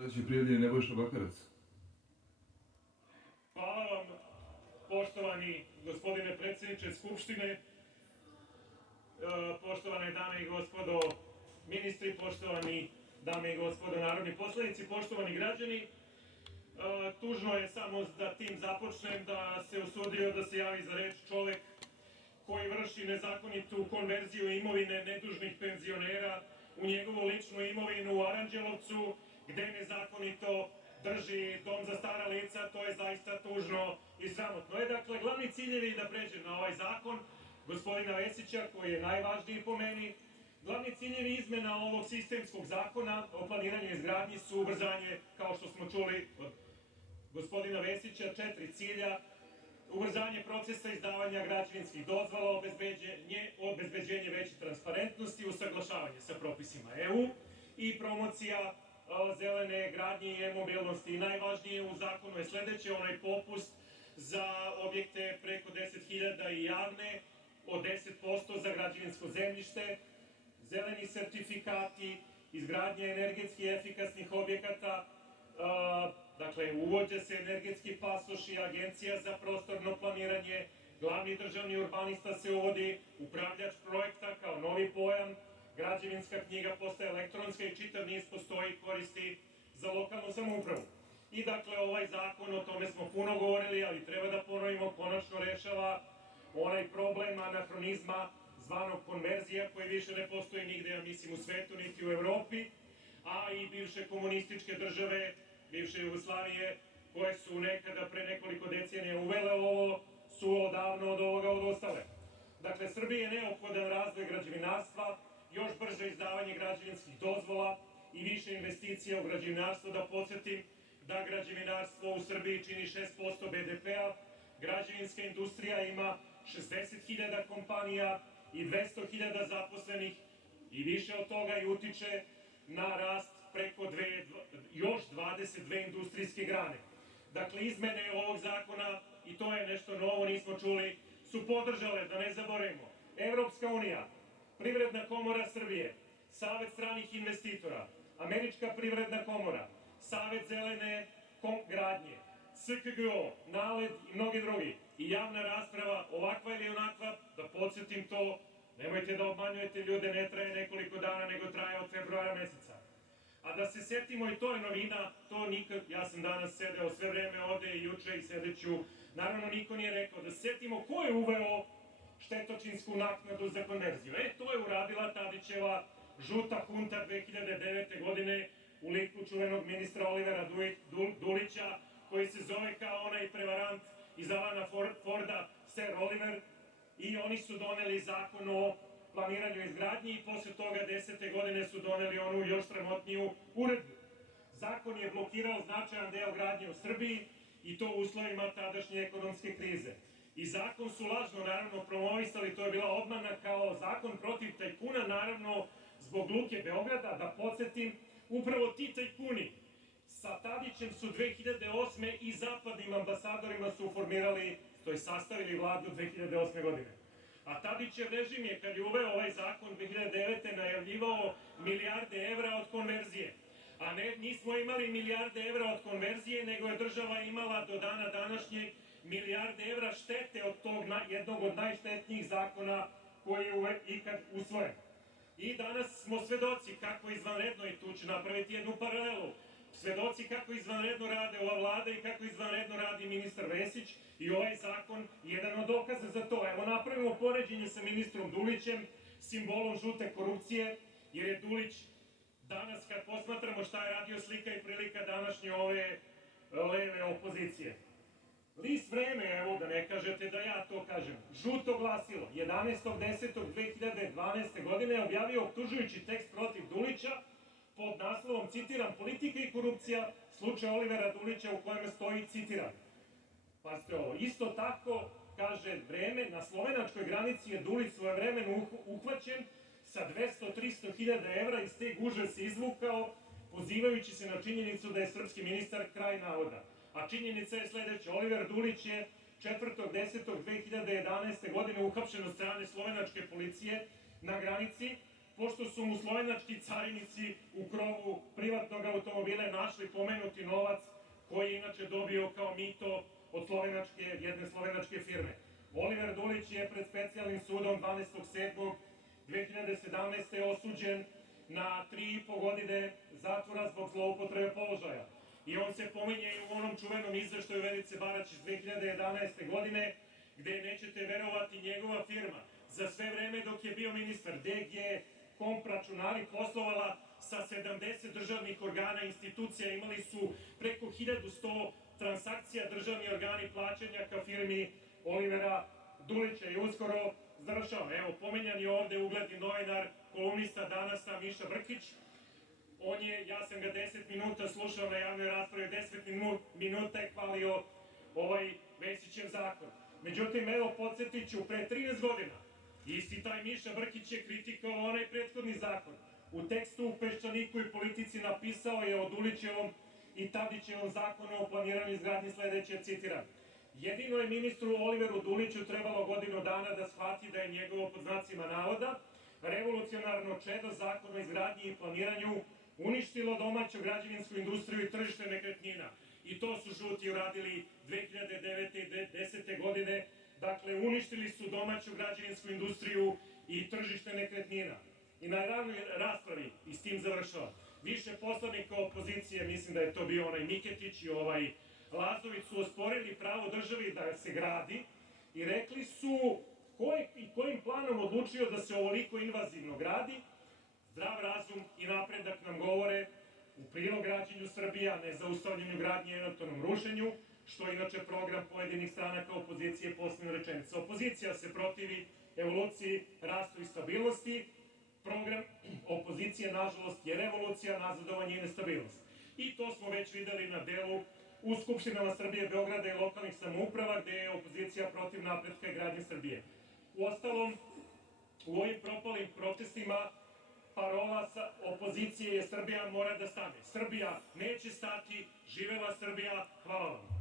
Sledeći prijavljen je Nebojša Bakarac. Hvala vam, poštovani gospodine predsjedniče Skupštine, poštovane dame i gospodo ministri, poštovani dame i gospodo narodni poslanici, poštovani građani. Tužno je samo da tim započnem da se usudio da se javi za reč čovek koji vrši nezakonitu konverziju imovine nedužnih penzionera u njegovu ličnu imovinu u Aranđelovcu, gde nezakonito drži dom za stara lica. To je zaista tužno i sramotno. Dakle, glavni ciljevi da pređem na ovaj zakon gospodina Vesića, koji je najvažniji po meni. Glavni ciljevi izmena ovog sistemskog zakona o planiranju i izgradnji su ubrzanje, kao što smo čuli od gospodina Vesića, 4 cilja: ubrzanje procesa izdavanja građevinskih dozvola, obezbeđenje veće transparentnosti, usaglašavanje sa propisima EU i promocija zelene gradnje i e-mobilnosti. Najvažnije u zakonu je sledeće: onaj popust za objekte preko 10.000 i javne od 10% za građevinsko zemljište, zeleni sertifikati, izgradnja energetski efikasnih objekata, dakle uvođa se energetski pasoš i agencija za prostorno planiranje, glavni državni urbanista se uvodi, upravljač projekta kao novi pojam, građevinska knjiga postaje elektronska i čitav niz postoji koristi za lokalnu samoupravu. I dakle, ovaj zakon, o tome smo puno govorili, ali treba da ponovimo, konačno rešava onaj problem anahronizma zvanog konverzija, koji više ne postoji nigde, ja mislim, u svetu, niti u Evropi, a i bivše komunističke države, bivše Jugoslavije, koje su nekada pre nekoliko decenija uvele ovo, su odavno od ovoga odustale. Dakle, Srbiji je neophodan razvoj građevinarstva, još brže izdavanje građevinskih dozvola i više investicija u građevinarstvo. Da podsjetim da građevinarstvo u Srbiji čini 6% BDP-a, građevinska industrija ima 60.000 kompanija i 200.000 zaposlenih i više od toga i utiče na rast preko još 22 industrijske grane. Dakle, izmene ovog zakona, i to je nešto novo, nismo čuli, su podržale, da ne zaboravimo, Evropska unija, Privredna komora Srbije, Savet stranih investitora, Američka privredna komora, Savet zelene gradnje, SKGO, NALED i mnogi drugi. I javna rasprava, ovakva ili onakva, da podsjetim to, nemojte da obmanjujete ljude, ne traje nekoliko dana, nego traje od februara meseca. A da se setimo, i to je novina, to nikad, ja sam danas sedeo sve vreme ovde i juče i sedeću, naravno niko nije rekao, da se setimo ko je uveo štetočinsku naknadu za konverziju. To je uradila Tadićeva žuta hunta 2009. godine u liku čuvenog ministra Olivera Dulića, koji se zove kao onaj prevarant iz Alana Forda, Sir Oliver, i oni su doneli zakon o planiranju i izgradnji i posle toga 10. godine su doneli onu još sramotniju uredbu. Zakon je blokirao značajan deo gradnje u Srbiji i to u uslovima tadašnje ekonomske krize. I zakon su lažno, naravno, promovisali, to je bila obmana, kao zakon protiv tajkuna, naravno, zbog Luke Beograda. Da podsjetim, upravo ti tajkuni sa Tadićem su 2008. i zapadnim ambasadorima su formirali, to je sastavili vladu 2008. godine. A Tadićev režim je, kad je uveo ovaj zakon 2009. najavljivao milijarde evra od konverzije. A nismo imali milijarde evra od konverzije, nego je država imala do dana današnjeg milijarde evra štete od tog jednog od najštetnijih zakona koji je ikad usvojen. I danas smo svedoci kako izvanredno, i tu ću napraviti jednu paralelu, svedoci kako izvanredno rade ova vlada i kako izvanredno radi ministar Vesić, i ovaj zakon je jedan od dokaza za to. Evo, napravimo poređenje sa ministrom Dulićem, simbolom žute korupcije, jer je Dulić danas, kad posmatramo šta je radio, slika i prilika današnje ove leve opozicije. List Vreme, evo, da ne kažete da ja to kažem, žuto glasilo, 11.10.2012. godine objavio optužujući tekst protiv Dulića pod naslovom, citiram, politika i korupcija, slučaj Olivera Dulića, u kojem stoji, citiram. Pazite ovo, isto tako, kaže Vreme, na slovenačkoj granici je Dulić svojevremeno uhvaćen sa 200-300 hiljada evra, iz te guže se izvukao, pozivajući se na činjenicu da je srpski ministar, kraj navoda. A činjenica je sledeća: Oliver Dulić je 4.10.2011. godine uhapšen od strane slovenačke policije na granici pošto su mu slovenački carinici u krovu privatnog automobila našli pomenuti novac koji je inače dobio kao mito od jedne slovenačke firme. Oliver Dulić je pred specijalnim sudom 12.7.2017. osuđen na 3,5 godine zatvora zbog zloupotrebe položaja. I on se pominje i u onom čuvenom izveštaju Verice Barać iz 2011. godine, gde nećete verovati njegova firma za sve vreme dok je bio ministar DG Komp računari poslovala sa 70 državnih organa i institucija, imali su preko 1100 transakcija državni organi plaćanja ka firmi Olivera Dulića. I uskoro završavam. Evo, pomenjan je ovde ugledni novinar, kolumnista Danasa Miša Brkić. Ja sam ga 10 minuta slušao na javnoj raspravi, 10 minuta je hvalio ovaj Vesićev zakon. Međutim, evo, podsjetit ću, pre 13 godina isti taj Miša Brkić je kritikovao onaj prethodni zakon. U tekstu u Peščaniku i Politici napisao je o Dulićevom i Tadićevom zakonu o planiranju izgradnji sledeće, citiram: jedino je ministru Oliveru Duliću trebalo godinu dana da shvati da je njegovo, pod znacima navoda, revolucionarno čedo zakon o izgradnji i planiranju uništilo domaću građevinsku industriju i tržište nekretnina. I to su žuti uradili 2009. i 2010. godine. Dakle, uništili su domaću građevinsku industriju i tržište nekretnina. I na javnoj raspravi, i s tim završava, više poslanika opozicije, mislim da je to bio onaj Miketić i ovaj Lazović, su osporili pravo državi da se gradi i rekli su ko je i kojim planom odlučio da se ovoliko invazivno gradi. Zdrav razum i napredak nam govore u prilog građenju Srbije, a ne zaustavljanju gradnje i eventualnom rušenju, što je inače program pojedinih stranaka opozicije. Poslednja rečenica: opozicija se protivi evoluciji, rastu i stabilnosti. Program opozicije, nažalost, je revolucija, nazadovanje i nestabilnost. I to smo već videli na delu u skupštinama Srbije, Beograda i lokalnih samouprava, gde je opozicija protiv napretka i gradnje Srbije. Uostalom, u ovim propalim protestima parola opozicije je: Srbija mora da stane. Srbija neće stati, živela Srbija, hvala vam.